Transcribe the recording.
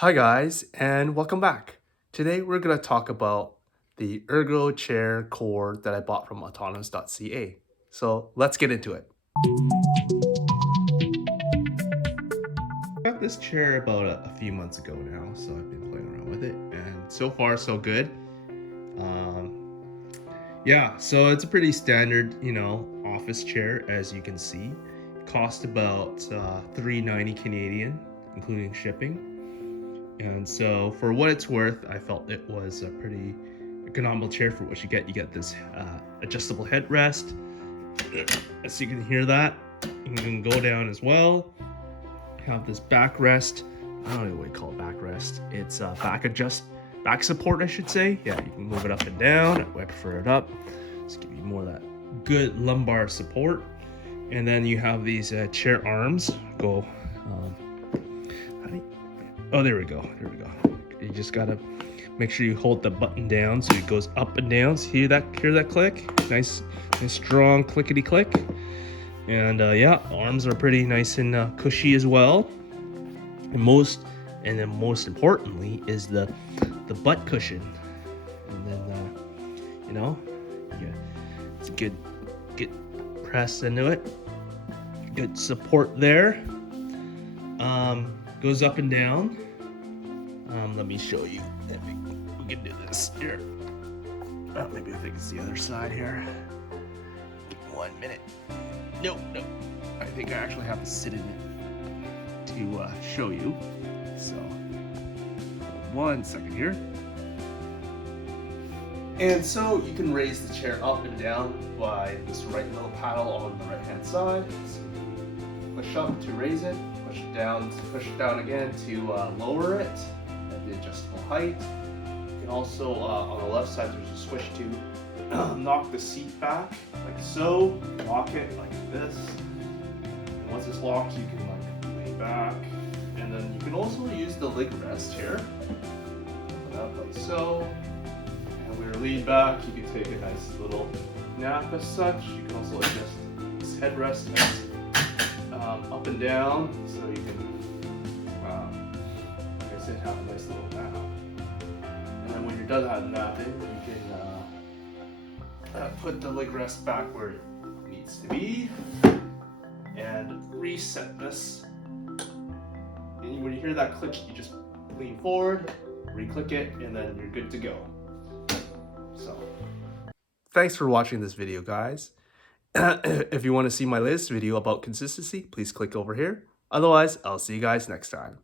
Hi guys, and welcome back. Today we're going to talk about the ErgoChair Core that I bought from autonomous.ca. So let's get into it. I got this chair about a few months ago now, so I've been playing around with it, and so far so good. Yeah, so it's a pretty standard, office chair, as you can see. It cost about $3.90 Canadian, including shipping. And so for what it's worth, I felt it was a pretty economical chair for what you get. You get this adjustable headrest. As you can hear that, you can go down as well. You have this backrest. I don't know what you call it, backrest. It's back support, I should say. Yeah, you can move it up and down. I prefer it up. Just give you more of that good lumbar support. And then you have these chair arms. Oh, there we go. You just gotta make sure you hold the button down so it goes up and down. So hear that click? Nice strong clickety click. And yeah, arms are pretty nice and cushy as well. And then most importantly is the butt cushion. And then yeah, it's good press into it. Good support there. Goes up and down. Let me show you if we can do this here. Maybe I think it's the other side here. Give me 1 minute. Nope. I think I actually have to sit in it to show you. So, 1 second here. And so you can raise the chair up and down by this right little paddle on the right hand side. So push up to raise it, push it down again to lower it at the adjustable height. You can also, on the left side, there's a switch to knock the seat back, like so. Lock it like this. And once it's locked, you can lay back. And then you can also use the leg rest here. Put it up like so. And when you're leaned back, you can take a nice little nap as such. You can also adjust this headrest up and down, so you can, like I said, have a nice little nap. And then when you're done napping, you can put the leg rest back where it needs to be and reset this. And when you hear that click, you just lean forward, re-click it, and then you're good to go. So, thanks for watching this video, guys. If you want to see my latest video about consistency, please click over here. Otherwise, I'll see you guys next time.